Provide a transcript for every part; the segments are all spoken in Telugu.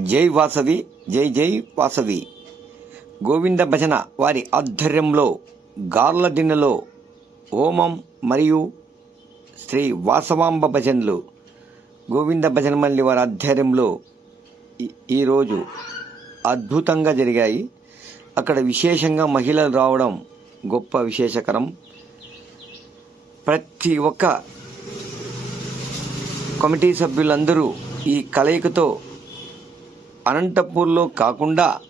జై వాసవి జై జై వాసవి. గోవింద భజన వారి ఆధ్వర్యంలో గార్ల ఓమం మరియు శ్రీ వాసవాంబ భజనలు. గోవింద భజన మల్లి వారి ఆధ్వర్యంలో ఈ- ఈరోజు అద్భుతంగా జరిగాయి. అక్కడ విశేషంగా మహిళలు రావడం గొప్ప విశేషకరం. ప్రతి ఒక్క కమిటీ సభ్యులందరూ ఈ కలయికతో అనంతపూర్లో కాకుండా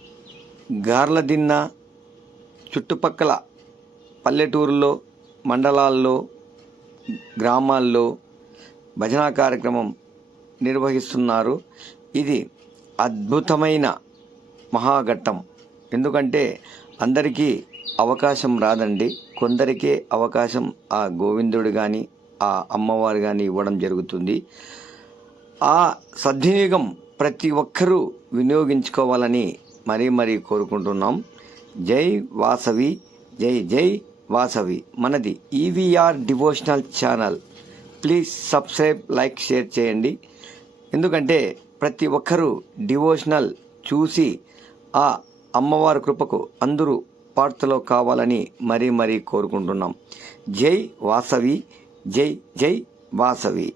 గార్లదిన్న చుట్టుపక్కల పల్లెటూరులో మండలాల్లో గ్రామాల్లో భజనా కార్యక్రమం నిర్వహిస్తున్నారు. ఇది అద్భుతమైన మహాఘట్టం. ఎందుకంటే అందరికీ అవకాశం రాదండి. కొందరికే అవకాశం ఆ గోవిందుడు కానీ ఆ అమ్మవారు కానీ ఇవ్వడం జరుగుతుంది. ఆ సద్వినియోగం ప్రతి ఒక్కరూ వినియోగించుకోవాలని మరీ మరీ కోరుకుంటున్నాం. జై వాసవి జై జై వాసవి మనది EVR devotional channel. Please subscribe like share చేయండి. ఎందుకంటే ప్రతి ఒక్కరూ డివోషనల్ చూసి ఆ అమ్మవారి కృపకు అందరూ పార్తలో కావాలని మరీ మరీ కోరుకుంటున్నాం. జై వాసవి జై జై Vasavi.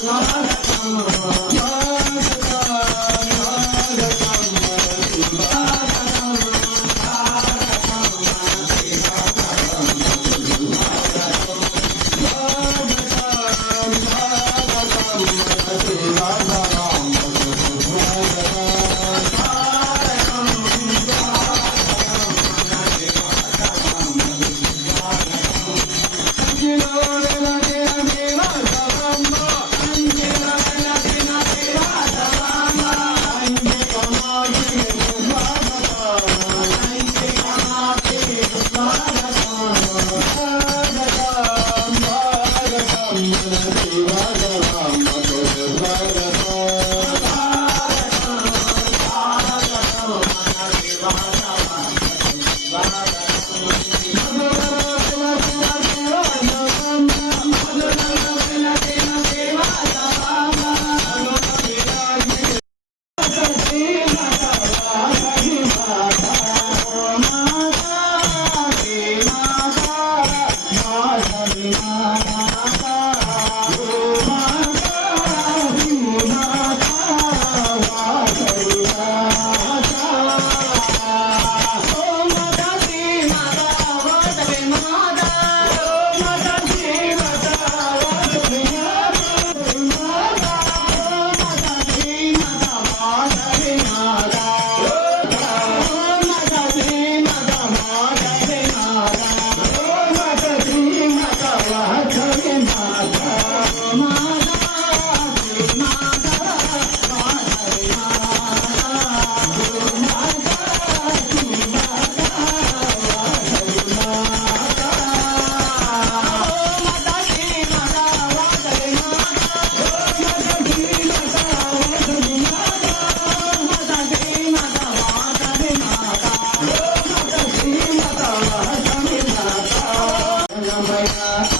Sana Oh my Namaya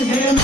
him.